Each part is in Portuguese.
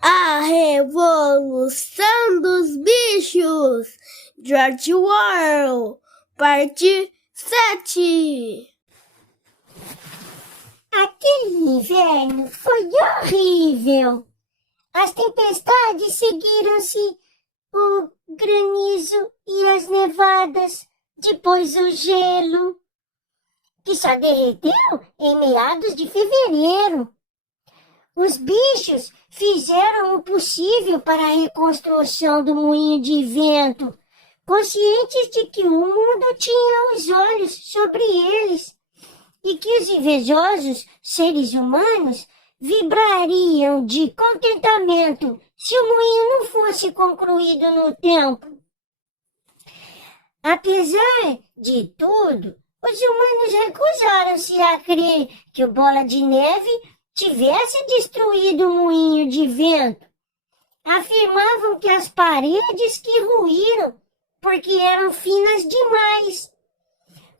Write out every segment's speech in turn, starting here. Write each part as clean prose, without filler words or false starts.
A Revolução dos Bichos, George Orwell, parte 7. Aquele inverno foi horrível. As tempestades seguiram-se, o granizo e as nevadas, depois o gelo, que só derreteu em meados de fevereiro. Os bichos fizeram o possível para a reconstrução do moinho de vento, conscientes de que o mundo tinha os olhos sobre eles e que os invejosos seres humanos vibrariam de contentamento se o moinho não fosse concluído no tempo. Apesar de tudo, os humanos recusaram-se a crer que o Bola de Neve tivesse destruído o moinho de vento. Afirmavam que as paredes que ruíram porque eram finas demais.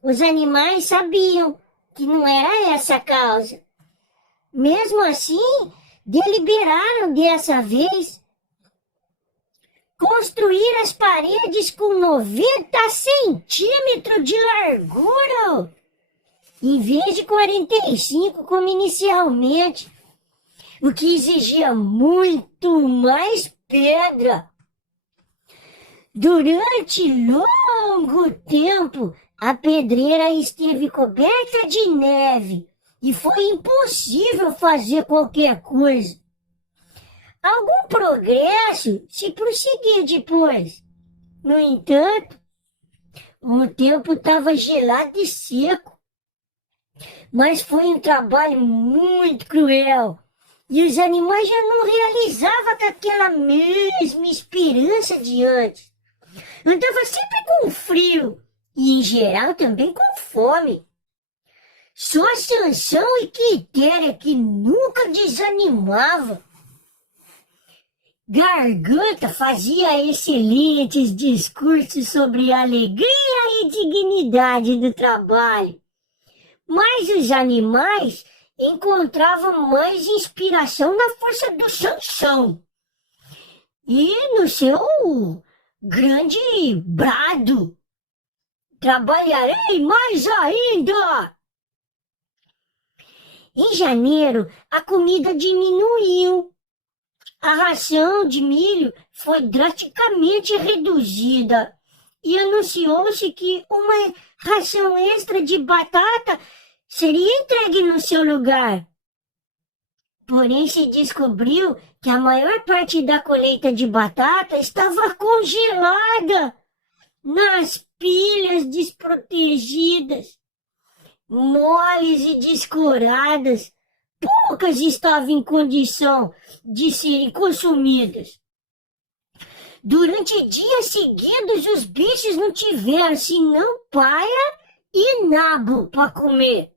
Os animais sabiam que não era essa a causa. Mesmo assim, deliberaram dessa vez construir as paredes com 90 centímetros de largura, em vez de 45 como inicialmente, o que exigia muito mais pedra. Durante longo tempo, a pedreira esteve coberta de neve e foi impossível fazer qualquer coisa. Algum progresso se prosseguiu depois. No entanto, o tempo estava gelado e seco. Mas foi um trabalho muito cruel. E os animais já não realizavam com aquela mesma esperança de antes. Andava sempre com frio e, em geral, também com fome. Só Sansão e Quitéria que nunca desanimava. Garganta fazia excelentes discursos sobre a alegria e dignidade do trabalho. Mas os animais encontravam mais inspiração na força do Sansão e no seu grande brado. Trabalharei mais ainda! Em janeiro, a comida diminuiu. A ração de milho foi drasticamente reduzida e anunciou-se que uma ração extra de batata seria entregue no seu lugar. Porém, se descobriu que a maior parte da colheita de batata estava congelada nas pilhas desprotegidas, moles e descoradas. Poucas estavam em condição de serem consumidas. Durante dias seguidos, os bichos não tiveram senão paia e nabo para comer.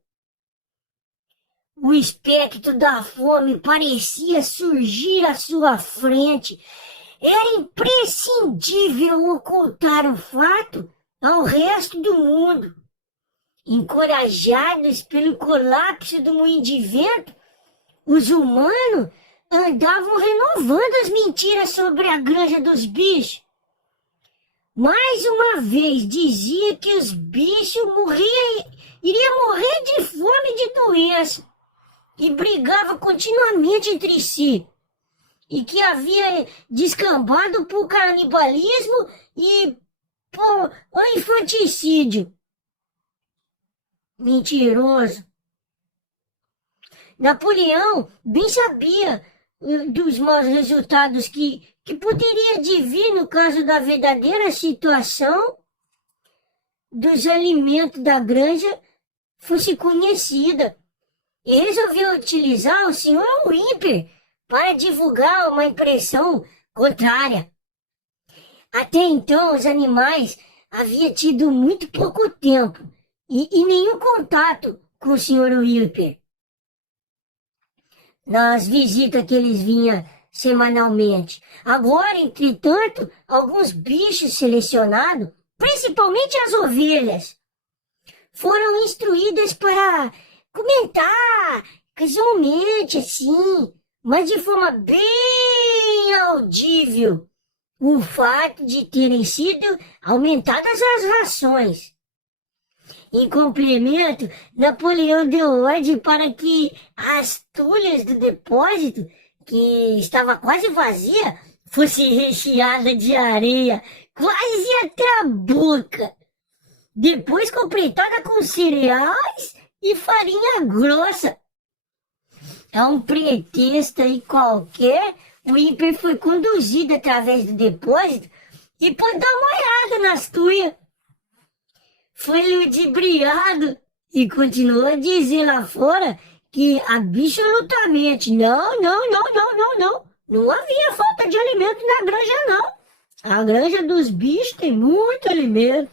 O espectro da fome parecia surgir à sua frente. Era imprescindível ocultar o fato ao resto do mundo. Encorajados pelo colapso do moinho de vento, os humanos andavam renovando as mentiras sobre a granja dos bichos. Mais uma vez dizia que os bichos iriam morrer de fome e de doença, e brigavam continuamente entre si, e que havia descambado por canibalismo e por infanticídio. Mentiroso. Napoleão bem sabia dos maus resultados que poderia advir no caso da verdadeira situação dos alimentos da granja fosse conhecida. E resolveu utilizar o Sr. Whymper para divulgar uma impressão contrária. Até então, os animais haviam tido muito pouco tempo e nenhum contato com o Sr. Whymper. Nas visitas que eles vinham semanalmente. Agora, entretanto, alguns bichos selecionados, principalmente as ovelhas, foram instruídas para comentar casualmente assim, mas de forma bem audível o fato de terem sido aumentadas as rações. Em complemento, Napoleão deu ordem para que as tulhas do depósito, que estava quase vazia, fosse recheada de areia, quase até a boca. Depois completada com cereais e farinha grossa. A um pretexto aí qualquer, o ímper foi conduzido através do depósito e pôde dar uma olhada nas tuias. Foi ludibriado e continuou a dizer lá fora que absolutamente não havia falta de alimento na granja não. A granja dos bichos tem muito alimento.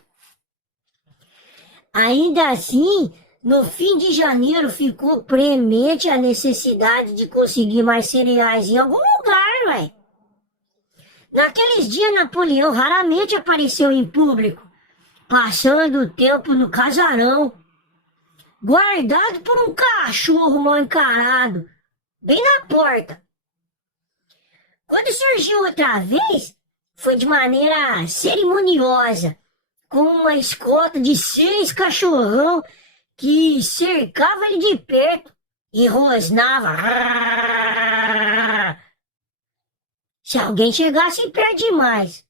Ainda assim, no fim de janeiro ficou premente a necessidade de conseguir mais cereais em algum lugar, ué. Naqueles dias, Napoleão raramente apareceu em público, passando o tempo no casarão, guardado por um cachorro mal encarado, bem na porta. Quando surgiu outra vez, foi de maneira cerimoniosa, com uma escolta de 6 cachorrão que cercava ele de perto e rosnava. Se alguém chegasse perto demais.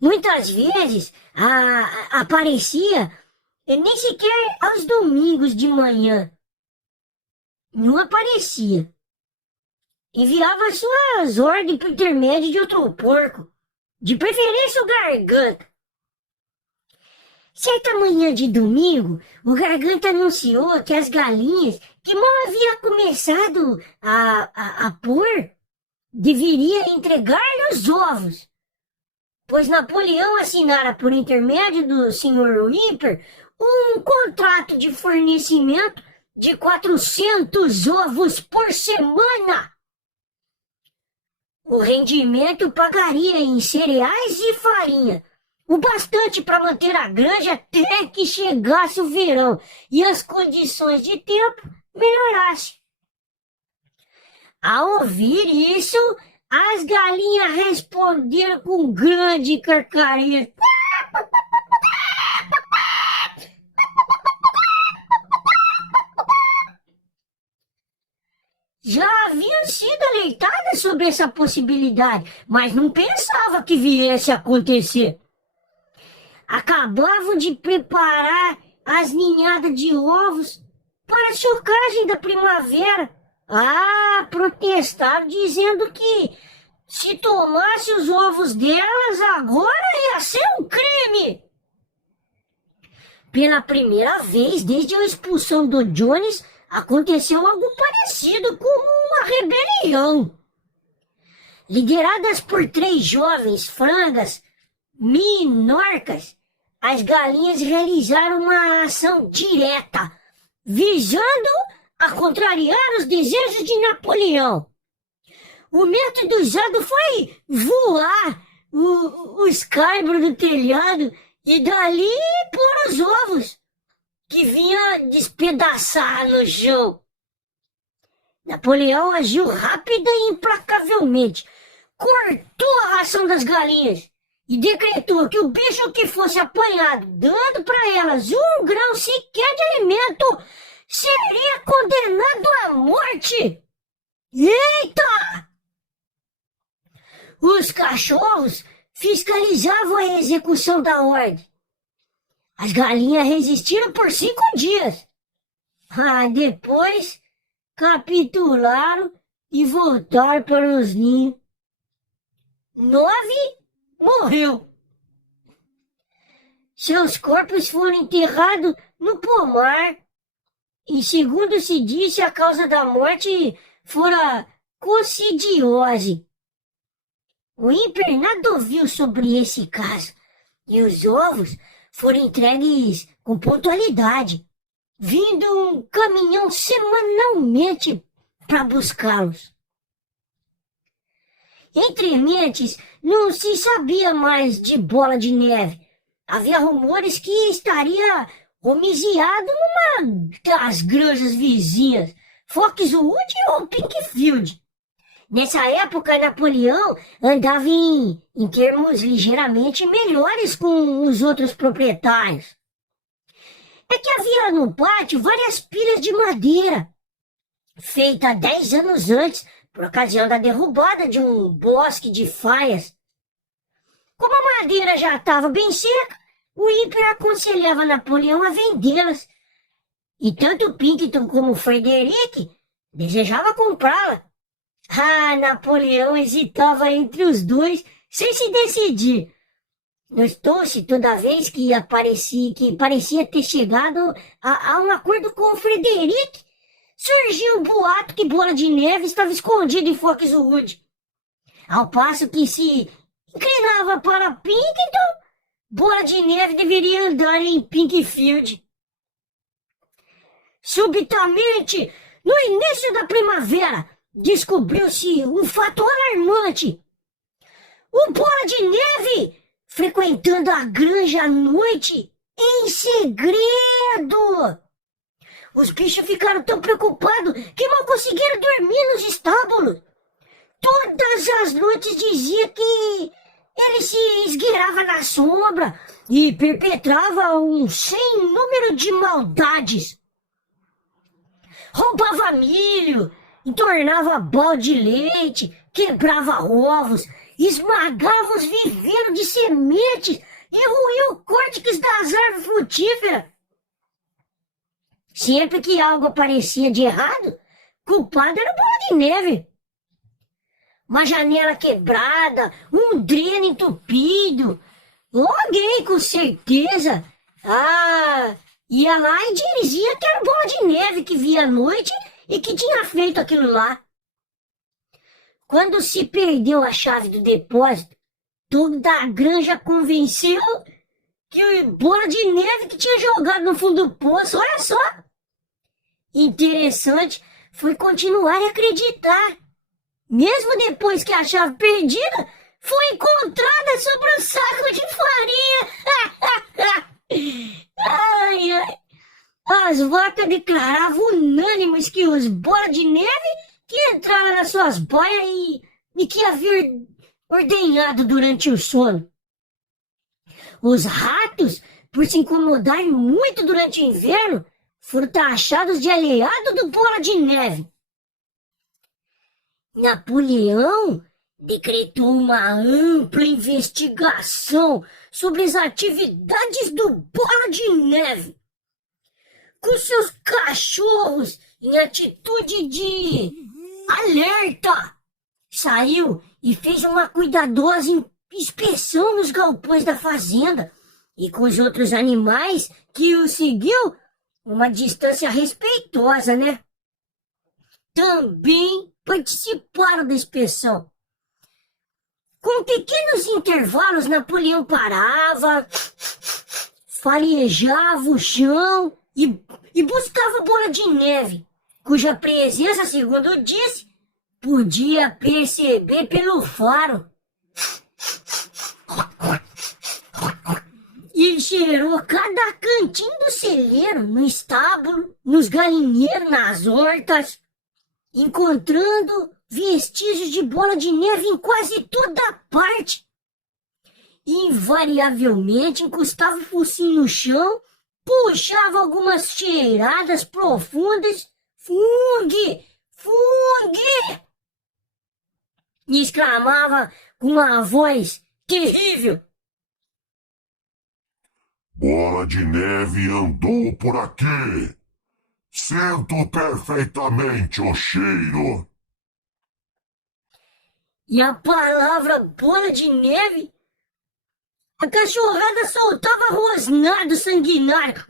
Muitas vezes aparecia nem sequer aos domingos de manhã. Não aparecia. Enviava suas ordens por intermédio de outro porco, de preferência o Garganta. Certa manhã de domingo, o Garganta anunciou que as galinhas, que mal havia começado a pôr, deveria entregar-lhe os ovos, pois Napoleão assinara por intermédio do Sr. Whymper um contrato de fornecimento de 400 ovos por semana. O rendimento pagaria em cereais e farinha, o bastante para manter a granja até que chegasse o verão e as condições de tempo melhorassem. Ao ouvir isso, as galinhas responderam com grande carcarejo. Já haviam sido alertadas sobre essa possibilidade, mas não pensava que viesse a acontecer. Acabavam de preparar as ninhadas de ovos para a chocagem da primavera. Protestaram dizendo que se tomasse os ovos delas agora ia ser um crime. Pela primeira vez desde a expulsão do Jones, aconteceu algo parecido com uma rebelião. Lideradas por 3 jovens frangas minorcas, as galinhas realizaram uma ação direta, visando a contrariar os desejos de Napoleão. O método usado foi voar os caibros do telhado e dali pôr os ovos, que vinha despedaçar no chão. Napoleão agiu rápida e implacavelmente, cortou a ração das galinhas e decretou que o bicho que fosse apanhado, dando para elas um grão sequer de alimento, seria condenado à morte. Eita! Os cachorros fiscalizavam a execução da ordem. As galinhas resistiram por 5 dias. Depois capitularam e voltaram para os ninhos. 9 morreu. Seus corpos foram enterrados no pomar. E segundo se disse, a causa da morte fora coccidiose. O Whymper nada ouviu sobre esse caso, e os ovos foram entregues com pontualidade, vindo um caminhão semanalmente para buscá-los. Entre mentes, não se sabia mais de Bola de Neve. Havia rumores que estaria homiziado numa das granjas vizinhas, Foxwood ou Pinkfield. Nessa época, Napoleão andava em termos ligeiramente melhores com os outros proprietários. É que havia no pátio várias pilhas de madeira, feita 10 anos antes, por ocasião da derrubada de um bosque de faias. Como a madeira já estava bem seca, o ímpio aconselhava Napoleão a vendê-las. E tanto Pinkerton como Frederick desejava comprá-la. Napoleão hesitava entre os dois, sem se decidir. Notou-se toda vez que parecia ter chegado a um acordo com o Frederick, surgiu um boato que Bola de Neve estava escondido em Foxwood. Ao passo que se inclinava para Pinkerton, Bola de Neve deveria andar em Pinkfield. Subitamente, no início da primavera, descobriu-se um fato alarmante. O Bola de Neve frequentando a granja à noite em segredo. Os bichos ficaram tão preocupados que não conseguiram dormir nos estábulos. Todas as noites dizia que ele se esgueirava na sombra e perpetrava um sem número de maldades. Roubava milho, entornava balde de leite, quebrava ovos, esmagava os viveiros de sementes e roía o córtex das árvores frutíferas. Sempre que algo parecia de errado, culpado era o Bola de Neve. Uma janela quebrada, um dreno entupido, alguém com certeza. Ia lá e dizia que era o Bola de Neve que via à noite e que tinha feito aquilo lá. Quando se perdeu a chave do depósito, toda a granja convenceu que o Bola de Neve que tinha jogado no fundo do poço, olha só. Interessante foi continuar a acreditar. Mesmo depois que a chave perdida foi encontrada sobre um saco de farinha. As vacas declaravam unânimes que os Bola de Neve que entraram nas suas boias e que havia ordenhado durante o sono. Os ratos, por se incomodarem muito durante o inverno, foram taxados de aliado do Bola de Neve. Napoleão decretou uma ampla investigação sobre as atividades do Bola de Neve. Com seus cachorros em atitude de alerta, saiu e fez uma cuidadosa inspeção nos galpões da fazenda e com os outros animais que o seguiu, uma distância respeitosa, né? Também participaram da inspeção. Com pequenos intervalos, Napoleão parava, farejava o chão e buscava Bola de Neve, cuja presença, segundo disse, podia perceber pelo faro. E cheirou cada cantinho do celeiro, no estábulo, nos galinheiros, nas hortas, encontrando vestígios de Bola de Neve em quase toda parte. Invariavelmente encostava o focinho no chão, puxava algumas cheiradas profundas, fungue, fungue, e exclamava com uma voz terrível: Bola de Neve andou por aqui. Sinto perfeitamente o cheiro. E a palavra Bola de Neve, a cachorrada soltava rosnado sanguinário,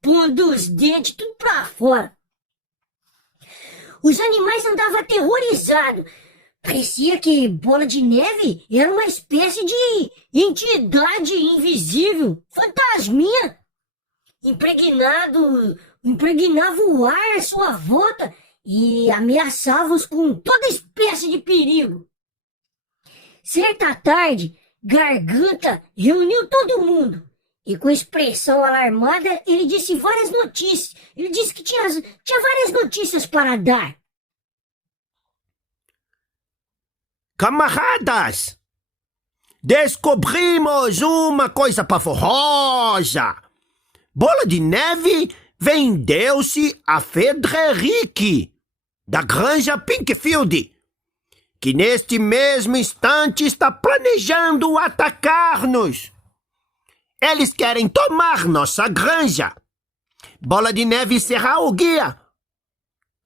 pondo os dentes tudo pra fora. Os animais andavam aterrorizados. Parecia que Bola de Neve era uma espécie de entidade invisível, fantasminha, impregnava o ar à sua volta e ameaçava-os com toda espécie de perigo. Certa tarde, Garganta reuniu todo mundo E com expressão alarmada, ele disse várias notícias. Ele disse que tinha várias notícias para dar. Camaradas, descobrimos uma coisa pavorosa. Bola de Neve vendeu-se a Frederick, da Granja Pinkfield, que neste mesmo instante está planejando atacar-nos. Eles querem tomar nossa granja. Bola de Neve será o guia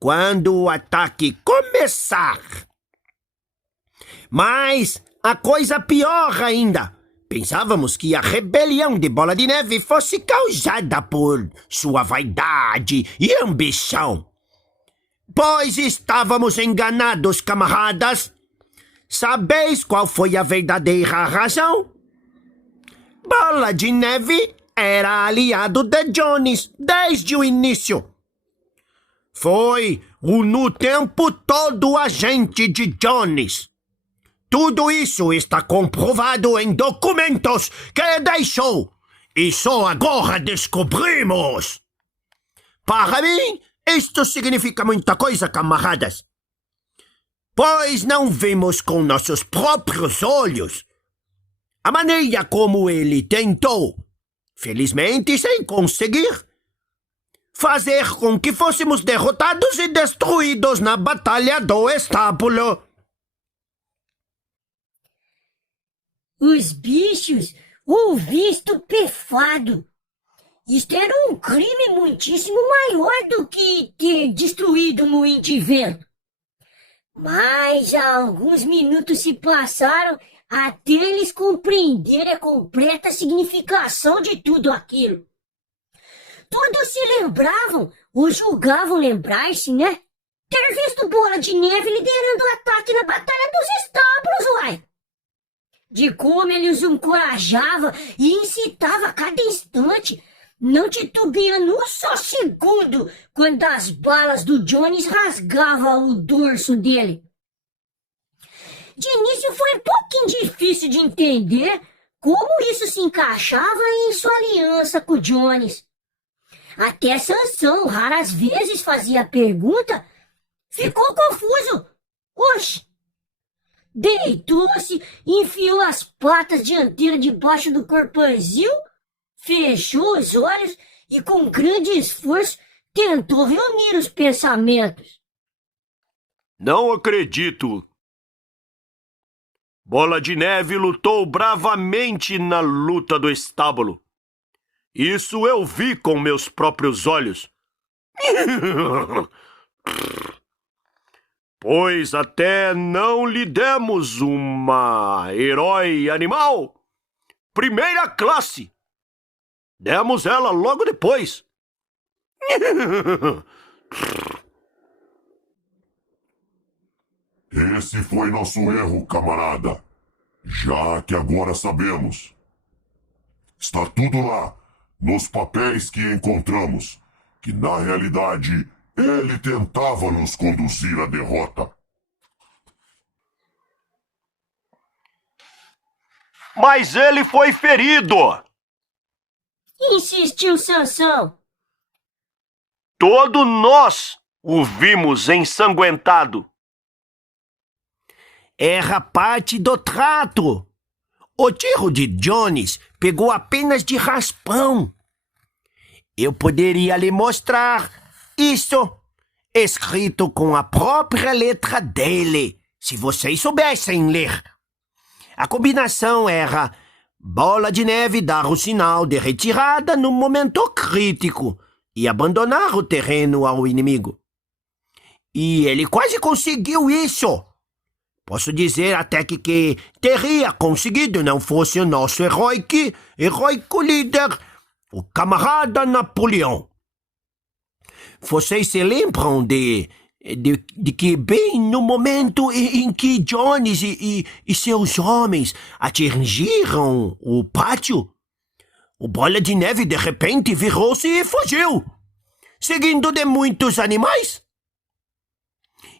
quando o ataque começar. Mas a coisa pior ainda. Pensávamos que a rebelião de Bola de Neve fosse causada por sua vaidade e ambição. Pois estávamos enganados, camaradas. Sabeis qual foi a verdadeira razão? Bola de Neve era aliado de Jones desde o início. Foi no tempo todo agente de Jones. Tudo isso está comprovado em documentos que deixou e só agora descobrimos. Para mim, isto significa muita coisa, camaradas. Pois não vimos com nossos próprios olhos a maneira como ele tentou, felizmente sem conseguir, fazer com que fôssemos derrotados e destruídos na Batalha do Estábulo. Os bichos ouviram estupefado. Isto era um crime muitíssimo maior do que ter destruído o moinho de vento. Mas alguns minutos se passaram até eles compreenderem a completa significação de tudo aquilo. Todos se lembravam, ou julgavam lembrar-se, né? Ter visto Bola de Neve liderando o ataque na Batalha dos Estábulos, uai! De como ele os encorajava e incitava a cada instante, não titubeando um só segundo quando as balas do Jones rasgavam o dorso dele. De início foi um pouquinho difícil de entender como isso se encaixava em sua aliança com o Jones. Até Sansão raras vezes fazia a pergunta, ficou confuso. Oxe! Deitou-se, enfiou as patas dianteiras debaixo do corpanzil, fechou os olhos e com grande esforço tentou reunir os pensamentos. Não acredito. Bola de Neve lutou bravamente na luta do estábulo. Isso eu vi com meus próprios olhos. Pois até não lhe demos uma herói animal. Primeira classe. Demos ela logo depois. Esse foi nosso erro, camarada. Já que agora sabemos. Está tudo lá, nos papéis que encontramos, que na realidade ele tentava nos conduzir à derrota. Mas ele foi ferido. Insistiu Sansão. Todos nós o vimos ensanguentado. Era parte do trato. O tiro de Jones pegou apenas de raspão. Eu poderia lhe mostrar isso, escrito com a própria letra dele, se vocês soubessem ler. A combinação era Bola de Neve dar o sinal de retirada no momento crítico e abandonar o terreno ao inimigo. E ele quase conseguiu isso. Posso dizer até que teria conseguido não fosse o nosso heróico líder, o camarada Napoleão. Vocês se lembram de que bem no momento em que Jones e seus homens atingiram o pátio, o Bola de Neve de repente virou-se e fugiu, seguindo de muitos animais?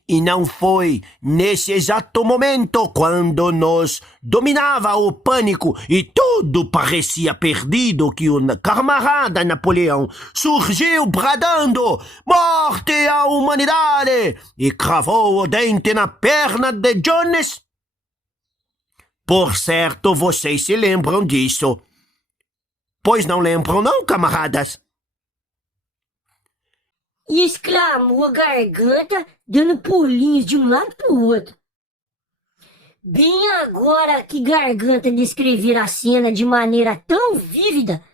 E não foi nesse exato momento, quando nos dominava o pânico e tudo parecia perdido, que o camarada Napoleão surgiu bradando "Morte à humanidade!" e cravou o dente na perna de Jones? Por certo, vocês se lembram disso. Pois não lembram não, camaradas? E exclamou a garganta, dando pulinhos de um lado para o outro. Bem agora que Garganta descrevera a cena de maneira tão vívida,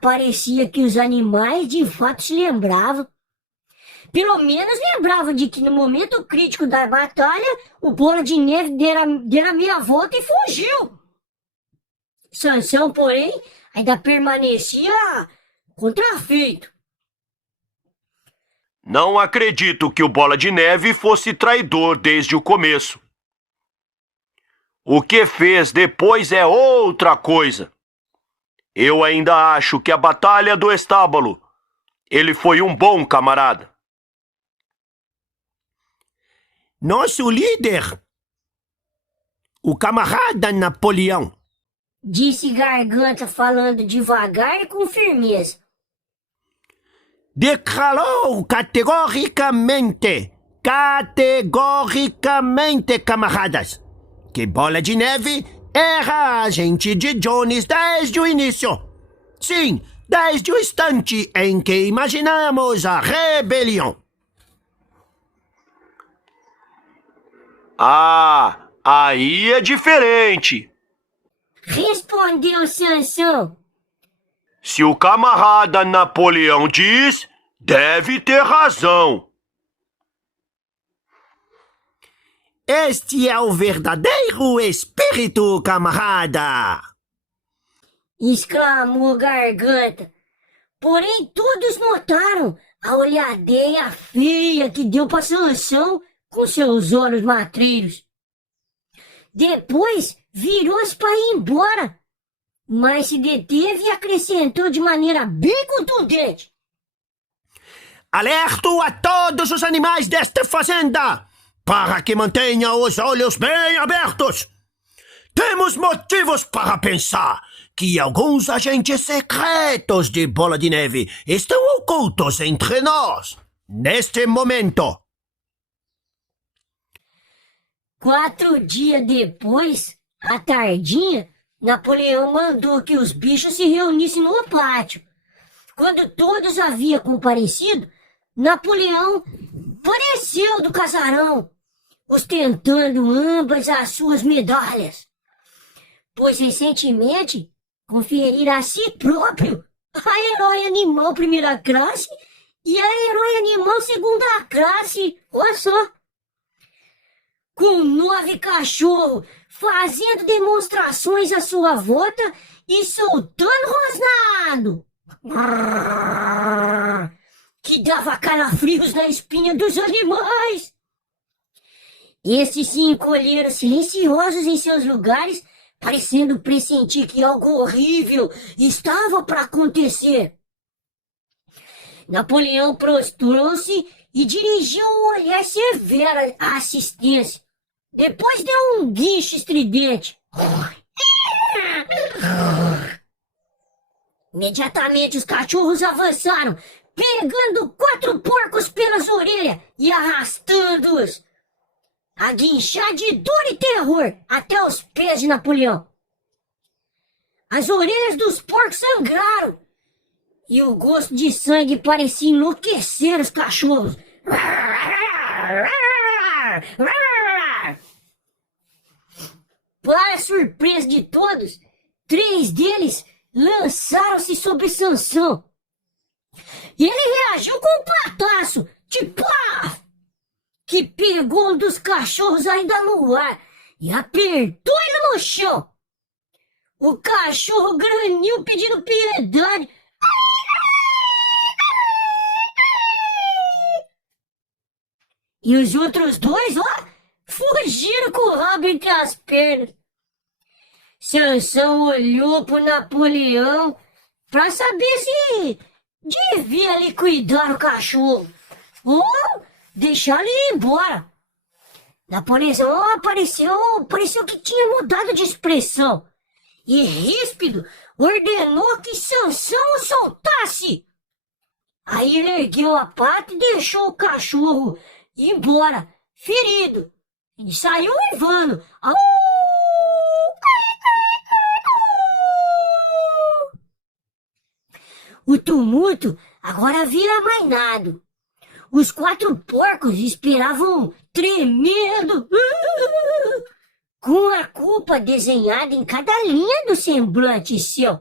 parecia que os animais de fato se lembravam. Pelo menos lembravam de que no momento crítico da batalha, o Bola de Neve dera meia volta e fugiu. Sansão, porém, ainda permanecia contrafeito. Não acredito que o Bola de Neve fosse traidor desde o começo. O que fez depois é outra coisa. Eu ainda acho que a Batalha do Estábulo, ele foi um bom camarada. Nosso líder, o camarada Napoleão, disse Garganta, falando devagar e com firmeza. declarou categoricamente, camaradas, que Bola de Neve era agente de Jones desde o início. Sim, desde o instante em que imaginamos a rebelião. Ah, aí é diferente. Respondeu Sansão. Se o camarada Napoleão diz, deve ter razão. Este é o verdadeiro espírito, camarada! Exclamou Garganta. Porém, todos notaram a olhadeira feia que deu para Sansão com seus olhos matreiros. Depois, virou-se para ir embora, mas se deteve e acrescentou de maneira bem contundente. Alerto a todos os animais desta fazenda, para que mantenham os olhos bem abertos. Temos motivos para pensar que alguns agentes secretos de Bola de Neve estão ocultos entre nós, neste momento. 4 dias depois, à tardinha, Napoleão mandou que os bichos se reunissem no pátio. Quando todos haviam comparecido, Napoleão apareceu do casarão, ostentando ambas as suas medalhas, pois recentemente conferira a si próprio a herói animal primeira classe e a herói animal segunda classe, olha só. Com 9 cachorros fazendo demonstrações à sua volta e soltando rosnado, que dava calafrios na espinha dos animais. Estes se encolheram silenciosos em seus lugares, parecendo pressentir que algo horrível estava para acontecer. Napoleão prostrou-se e dirigiu um olhar severo à assistência. Depois deu um guincho estridente. Imediatamente os cachorros avançaram, pegando 4 porcos pelas orelhas e arrastando-os a guinchar de dor e terror até os pés de Napoleão. As orelhas dos porcos sangraram e o gosto de sangue parecia enlouquecer os cachorros. Para surpresa de todos, 3 deles lançaram-se sobre Sansão. Ele reagiu com um pataço, tipo, que pegou um dos cachorros ainda no ar e apertou ele no chão. O cachorro grunhiu pedindo piedade. E os outros 2, fugiram com o rabo entre as pernas. Sansão olhou pro Napoleão para saber se devia liquidar o cachorro ou deixaram ele ir embora. Napoleão pareceu que tinha mudado de expressão. E ríspido ordenou que Sansão o soltasse. Aí ele ergueu a pata e deixou o cachorro ir embora, ferido. E saiu uivando. Au! O tumulto agora vira amainado. Os 4 porcos esperavam tremendo, com a culpa desenhada em cada linha do semblante seu.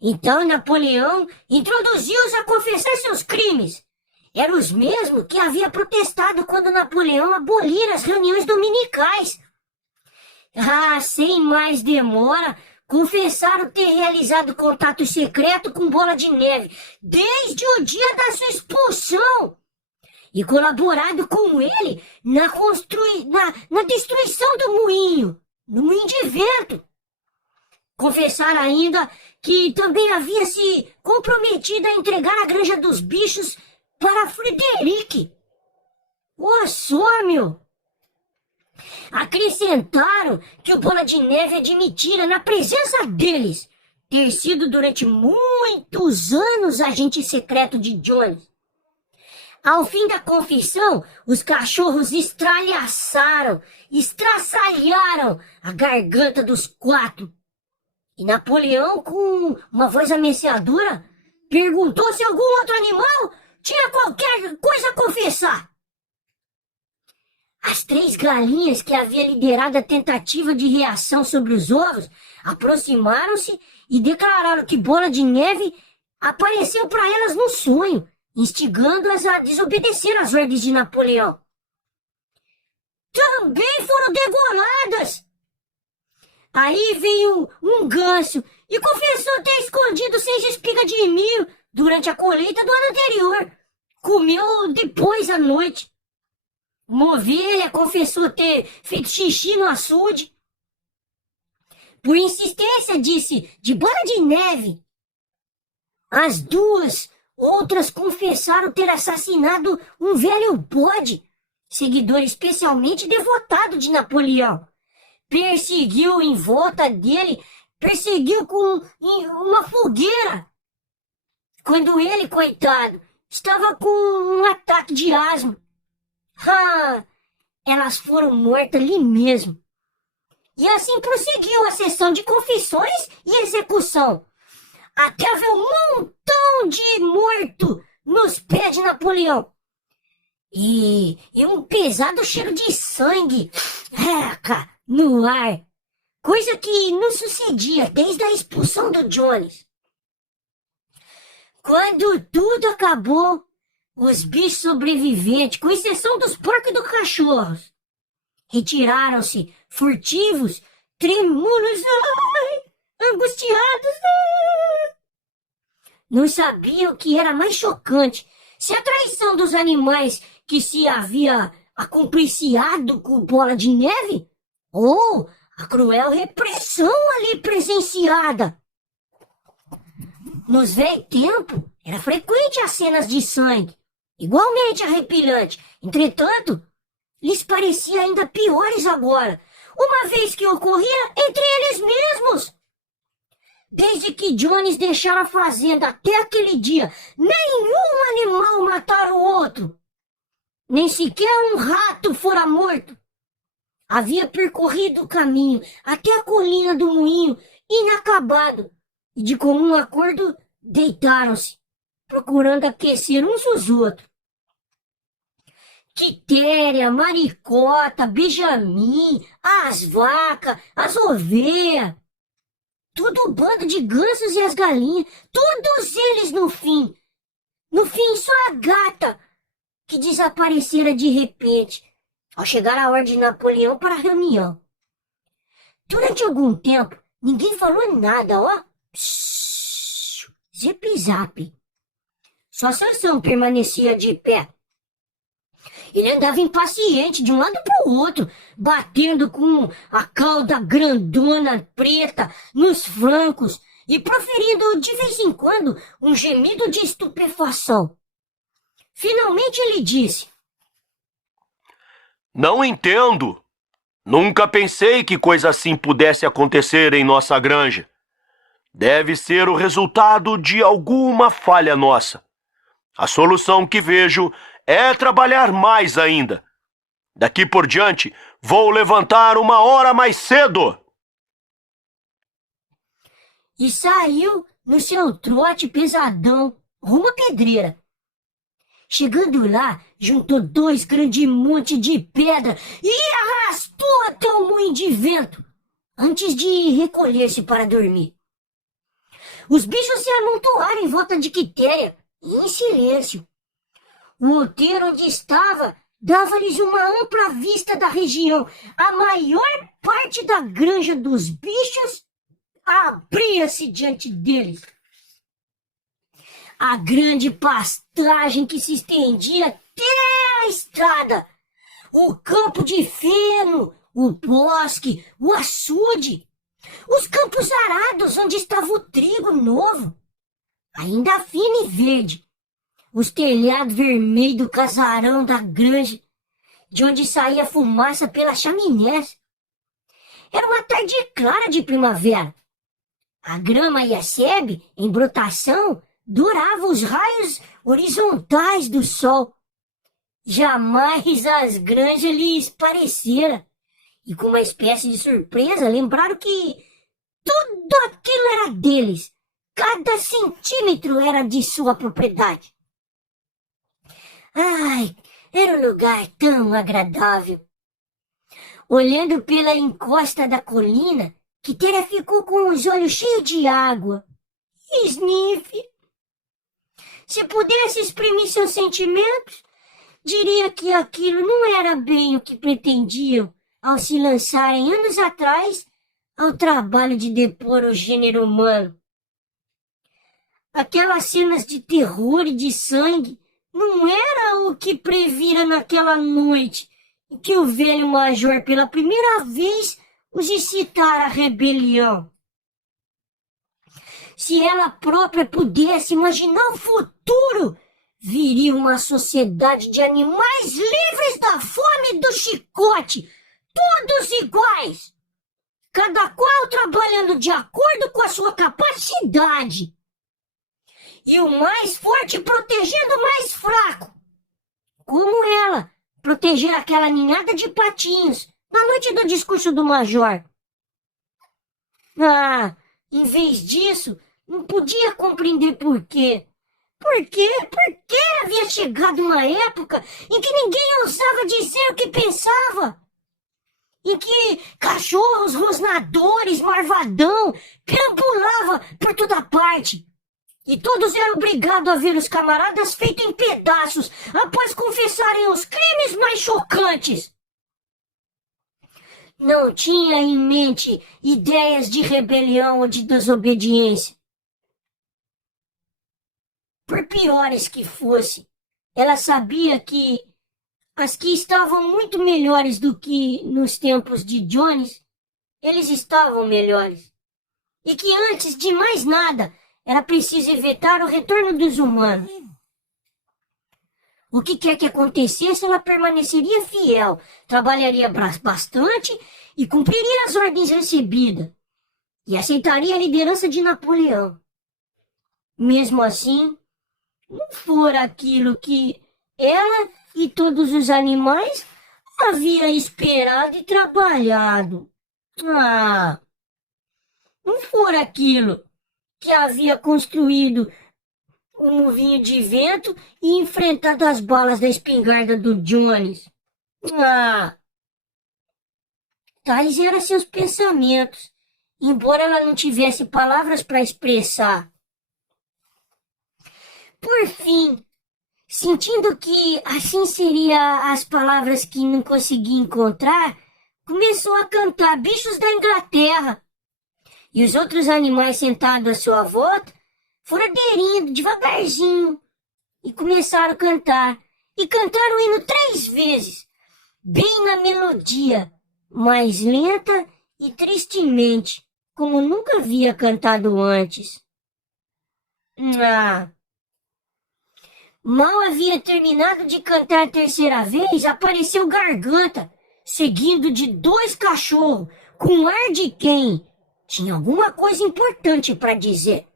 Então Napoleão introduziu-os a confessar seus crimes. Eram os mesmos que havia protestado quando Napoleão abolira as reuniões dominicais. Sem mais demora, confessaram ter realizado contato secreto com Bola de Neve desde o dia da sua expulsão e colaborado com ele na destruição do moinho, no moinho de vento. Confessaram ainda que também havia se comprometido a entregar a Granja dos Bichos para Frederic. Meu! Acrescentaram que o Bola de Neve admitira na presença deles ter sido durante muitos anos agente secreto de Jones. Ao fim da confissão, os cachorros estraçalharam a garganta dos 4. E Napoleão, com uma voz ameaçadora, perguntou se algum outro animal tinha qualquer coisa a confessar. As 3 galinhas que havia liderado a tentativa de reação sobre os ovos aproximaram-se e declararam que Bola de Neve apareceu para elas no sonho, instigando-as a desobedecer às ordens de Napoleão. Também foram degoladas! Aí veio um ganso e confessou ter escondido 6 espigas de milho durante a colheita do ano anterior. Comeu depois à noite. Uma ovelha confessou ter feito xixi no açude. Por insistência, disse, de Bola de Neve. As 2 outras confessaram ter assassinado um velho bode, seguidor especialmente devotado de Napoleão. Perseguiu em volta dele, perseguiu com uma fogueira. Quando ele, coitado, estava com um ataque de asma. Elas foram mortas ali mesmo. E assim prosseguiu a sessão de confissões e execução, até haver um montão de morto nos pés de Napoleão. E um pesado cheiro de sangue no ar, coisa que não sucedia desde a expulsão do Jones. Quando tudo acabou, os bichos sobreviventes, com exceção dos porcos e dos cachorros, retiraram-se furtivos, trêmulos, angustiados. Não sabiam o que era mais chocante, se a traição dos animais que se havia acompliciado com Bola de Neve, ou a cruel repressão ali presenciada. Nos velhos tempos, era frequente as cenas de sangue, igualmente arrepiante. Entretanto, lhes parecia ainda piores agora, uma vez que ocorria entre eles mesmos. Desde que Jones deixara a fazenda até aquele dia, nenhum animal matara o outro. Nem sequer um rato fora morto. Havia percorrido o caminho até a colina do moinho, inacabado, e de comum acordo deitaram-se, procurando aquecer uns os outros. Quitéria, Maricota, Benjamin, as vacas, as ovelhas, tudo o bando de gansos e as galinhas, todos eles no fim só a gata, que desaparecera de repente, ao chegar a ordem de Napoleão para a reunião. Durante algum tempo, ninguém falou nada, zip-zap. Só Sansão permanecia de pé. Ele andava impaciente de um lado para o outro, batendo com a cauda grandona preta nos flancos e proferindo de vez em quando um gemido de estupefação. Finalmente ele disse: Não entendo. Nunca pensei que coisa assim pudesse acontecer em nossa granja. Deve ser o resultado de alguma falha nossa. A solução que vejo é trabalhar mais ainda. Daqui por diante, vou levantar 1 hora mais cedo. E saiu no seu trote pesadão, rumo à pedreira. Chegando lá, juntou 2 grandes montes de pedra e arrastou até o moinho de vento, antes de recolher-se para dormir. Os bichos se amontoaram em volta de Quitéria, em silêncio. O outeiro onde estava dava-lhes uma ampla vista da região. A maior parte da granja dos bichos abria-se diante deles. A grande pastagem que se estendia até a estrada, o campo de feno, o bosque, o açude, os campos arados onde estava o trigo novo, ainda fino e verde, os telhados vermelhos do casarão da granja, de onde saía fumaça pelas chaminés. Era uma tarde clara de primavera. A grama e a sebe, em brotação, douravam os raios horizontais do sol. Jamais as granjas lhes parecera, e com uma espécie de surpresa lembraram que tudo aquilo era deles. Cada centímetro era de sua propriedade. Ai, era um lugar tão agradável. Olhando pela encosta da colina, Quitéria ficou com os olhos cheios de água. Sniff! Se pudesse exprimir seus sentimentos, diria que aquilo não era bem o que pretendiam ao se lançarem anos atrás ao trabalho de depor o gênero humano. Aquelas cenas de terror e de sangue não era o que previra naquela noite em que o velho major pela primeira vez os incitara à rebelião. Se ela própria pudesse imaginar o futuro, viria uma sociedade de animais livres da fome e do chicote, todos iguais, cada qual trabalhando de acordo com a sua capacidade. E o mais forte protegendo o mais fraco. Como ela proteger aquela ninhada de patinhos na noite do discurso do major. Em vez disso, não podia compreender por quê. Por quê? Porque havia chegado uma época em que ninguém ousava dizer o que pensava. Em que cachorros rosnadores, marvadão, perambulavam por toda parte. E todos eram obrigados a ver os camaradas feitos em pedaços após confessarem os crimes mais chocantes. Não tinha em mente ideias de rebelião ou de desobediência. Por piores que fossem, ela sabia que as que estavam muito melhores do que nos tempos de Jones, eles estavam melhores. E que antes de mais nada, era preciso evitar o retorno dos humanos. O que quer que acontecesse, ela permaneceria fiel, trabalharia bastante e cumpriria as ordens recebidas. E aceitaria a liderança de Napoleão. Mesmo assim, não fora aquilo que ela e todos os animais haviam esperado e trabalhado. Não fora aquilo que havia construído um moinho de vento e enfrentado as balas da espingarda do Jones. Tais eram seus pensamentos, embora ela não tivesse palavras para expressar. Por fim, sentindo que assim seriam as palavras que não conseguia encontrar, começou a cantar Bichos da Inglaterra. E os outros animais sentados à sua volta foram aderindo devagarzinho e começaram a cantar. E cantaram o hino 3 vezes, bem na melodia, mais lenta e tristemente, como nunca havia cantado antes. Mal havia terminado de cantar a terceira vez, apareceu Garganta, seguido de 2 cachorros, com ar de quem tinha alguma coisa importante para dizer.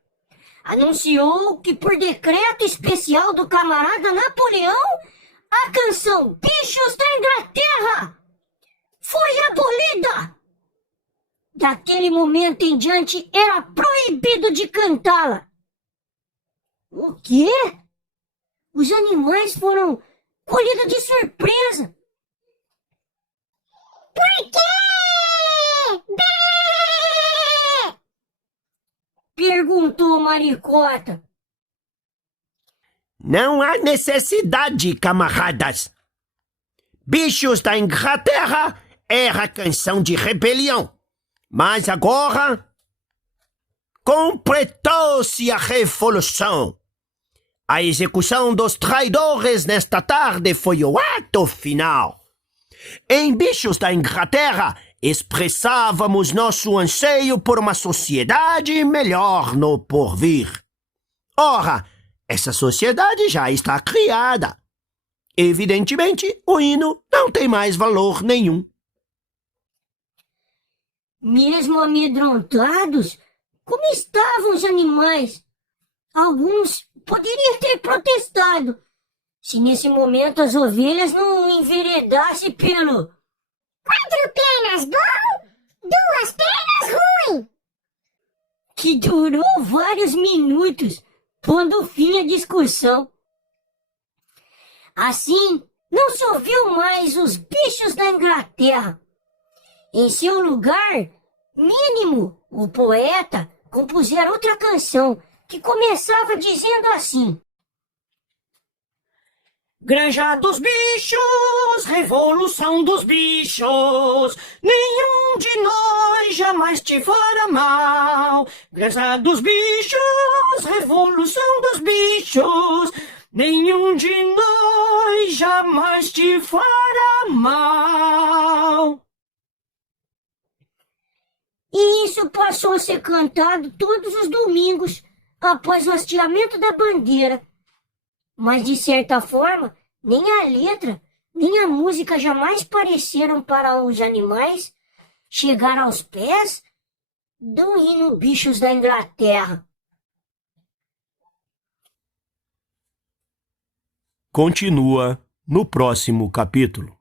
Anunciou que, por decreto especial do camarada Napoleão, a canção Bichos da Inglaterra foi abolida. Daquele momento em diante, era proibido de cantá-la. O quê? Os animais foram colhidos de surpresa. Por quê? Bé! Perguntou Maricota. Não há necessidade, camaradas. Bichos da Inglaterra era a canção de rebelião. Mas agora completou-se a revolução. A execução dos traidores nesta tarde foi o ato final. Em Bichos da Inglaterra, expressávamos nosso anseio por uma sociedade melhor no porvir. Ora, essa sociedade já está criada. Evidentemente, o hino não tem mais valor nenhum. Mesmo amedrontados, como estavam os animais? Alguns poderiam ter protestado, se nesse momento as ovelhas não enveredassem pelo 4 penas bom, 2 penas ruim, que durou vários minutos, pondo fim à discussão. Assim, não se ouviu mais os bichos da Inglaterra. Em seu lugar, mínimo, o poeta compusera outra canção que começava dizendo assim: Granja dos bichos, revolução dos bichos, nenhum de nós jamais te fará mal. Granja dos bichos, revolução dos bichos, nenhum de nós jamais te fará mal. E isso passou a ser cantado todos os domingos, após o hasteamento da bandeira. Mas, de certa forma, nem a letra, nem a música jamais pareceram para os animais chegar aos pés do hino Bichos da Inglaterra. Continua no próximo capítulo.